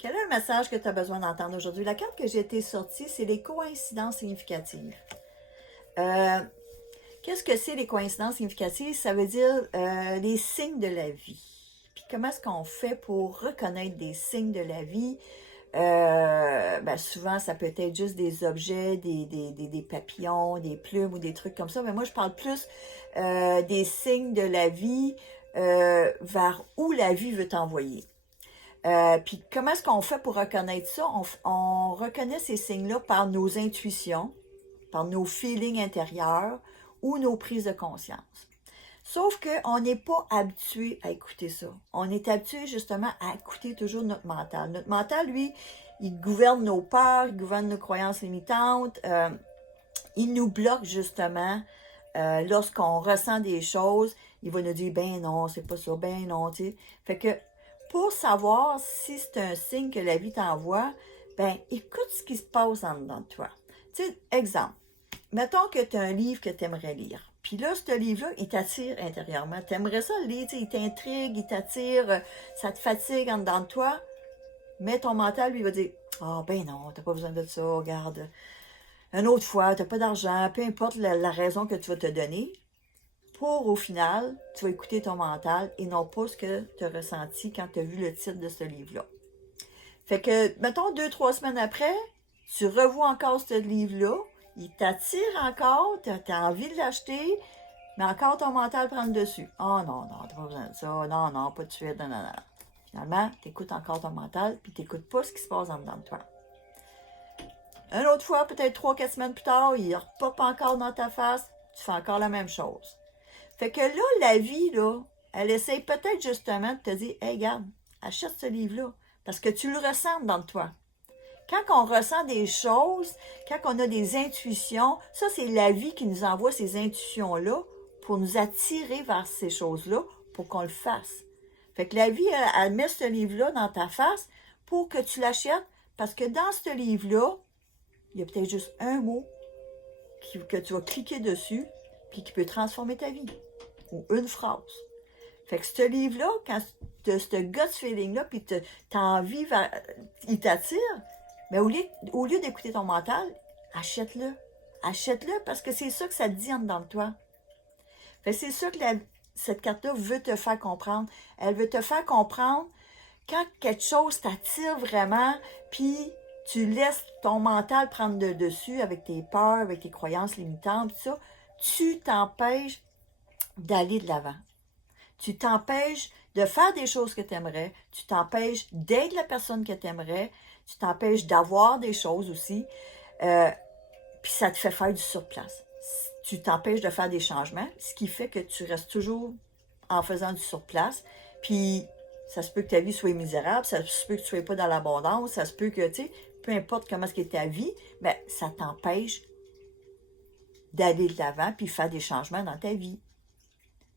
Quel est le message que tu as besoin d'entendre aujourd'hui? La carte que j'ai été sortie, c'est les coïncidences significatives. Qu'est-ce que c'est les coïncidences significatives? Ça veut dire les signes de la vie. Puis comment est-ce qu'on fait pour reconnaître des signes de la vie? Souvent, ça peut être juste des objets, des papillons, des plumes ou des trucs comme ça. Mais moi, je parle plus des signes de la vie vers où la vie veut t'envoyer. Puis comment est-ce qu'on fait pour reconnaître ça? On reconnaît ces signes-là par nos intuitions, par nos feelings intérieurs ou nos prises de conscience. Sauf qu'on n'est pas habitué à écouter ça. On est habitué justement à écouter toujours notre mental. Notre mental, lui, il gouverne nos peurs, il gouverne nos croyances limitantes. Il nous bloque justement lorsqu'on ressent des choses. Il va nous dire, ben non, c'est pas ça, ben non, tu sais. Fait que pour savoir si c'est un signe que la vie t'envoie, ben écoute ce qui se passe en dedans de toi. Tu sais, exemple, mettons que tu as un livre que tu aimerais lire. Puis là, ce livre-là, il t'attire intérieurement. Tu aimerais ça le lire, il t'intrigue, il t'attire, ça te fatigue en dedans de toi. Mais ton mental, lui, va dire, ah ben non, t'as pas besoin de ça, regarde. Une autre fois, t'as pas d'argent, peu importe la raison que tu vas te donner. Pour, au final, tu vas écouter ton mental et non pas ce que tu as ressenti quand tu as vu le titre de ce livre-là. Fait que, mettons, 2-3 semaines après, tu revois encore ce livre-là, il t'attire encore, tu as envie de l'acheter, mais encore ton mental prend le dessus. Oh non, non, t'as pas besoin de ça, non, non, pas de suite, non, non, non. Finalement, tu écoutes encore ton mental, puis tu n'écoutes pas ce qui se passe en dedans de toi. Une autre fois, peut-être 3-4 semaines plus tard, il repop encore dans ta face, tu fais encore la même chose. Fait que là, la vie, là, elle essaye peut-être justement de te dire, hey, regarde, achète ce livre-là, parce que tu le ressens dans toi. Quand on ressent des choses, quand on a des intuitions, ça, c'est la vie qui nous envoie ces intuitions-là pour nous attirer vers ces choses-là, pour qu'on le fasse. Fait que la vie, elle met ce livre-là dans ta face pour que tu l'achètes, parce que dans ce livre-là, il y a peut-être juste un mot que tu vas cliquer dessus, puis qui peut transformer ta vie. Ou une phrase. Fait que ce livre-là, quand tu as ce gut feeling-là, puis tu as envie, il t'attire, mais au lieu d'écouter ton mental, achète-le. Achète-le parce que c'est ça que ça te dit en dedans de toi. Fait que c'est ça que cette carte-là veut te faire comprendre. Elle veut te faire comprendre quand quelque chose t'attire vraiment, puis tu laisses ton mental prendre le dessus avec tes peurs, avec tes croyances limitantes, tout ça, tu t'empêches d'aller de l'avant. Tu t'empêches de faire des choses que tu aimerais, tu t'empêches d'être la personne que tu aimerais, tu t'empêches d'avoir des choses aussi, puis ça te fait faire du surplace. Tu t'empêches de faire des changements, ce qui fait que tu restes toujours en faisant du surplace, puis ça se peut que ta vie soit misérable, ça se peut que tu ne sois pas dans l'abondance, ça se peut que, tu sais, peu importe comment est-ce qu'est ta vie, ben, ça t'empêche d'aller de l'avant puis faire des changements dans ta vie.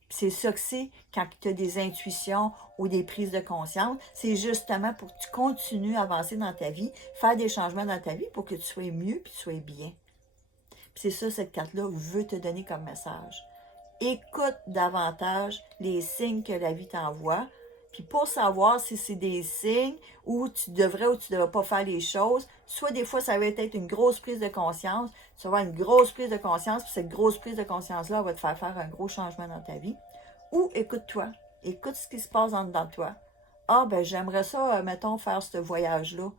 C'est ça que c'est quand tu as des intuitions ou des prises de conscience. C'est justement pour que tu continues à avancer dans ta vie, faire des changements dans ta vie pour que tu sois mieux et que tu sois bien. Puis c'est ça, cette carte-là veut te donner comme message. Écoute davantage les signes que la vie t'envoie. Puis pour savoir si c'est des signes où tu devrais ou tu ne devrais pas faire les choses, soit des fois ça va être une grosse prise de conscience, tu vas avoir une grosse prise de conscience, puis cette grosse prise de conscience-là va te faire faire un gros changement dans ta vie. Ou écoute-toi, écoute ce qui se passe en dedans de toi. Ah, ben j'aimerais ça, mettons, faire ce voyage-là.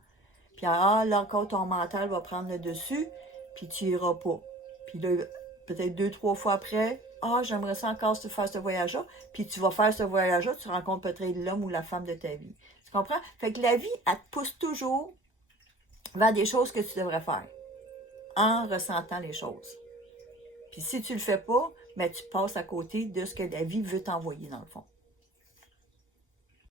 Puis là encore ton mental va prendre le dessus, puis tu iras pas. Puis là, peut-être 2-3 fois après, ah, j'aimerais ça encore faire ce voyage-là. Puis tu vas faire ce voyage-là, tu rencontres peut-être l'homme ou la femme de ta vie. Tu comprends? Fait que la vie, elle te pousse toujours vers des choses que tu devrais faire en ressentant les choses. Puis si tu le fais pas, ben, tu passes à côté de ce que la vie veut t'envoyer dans le fond.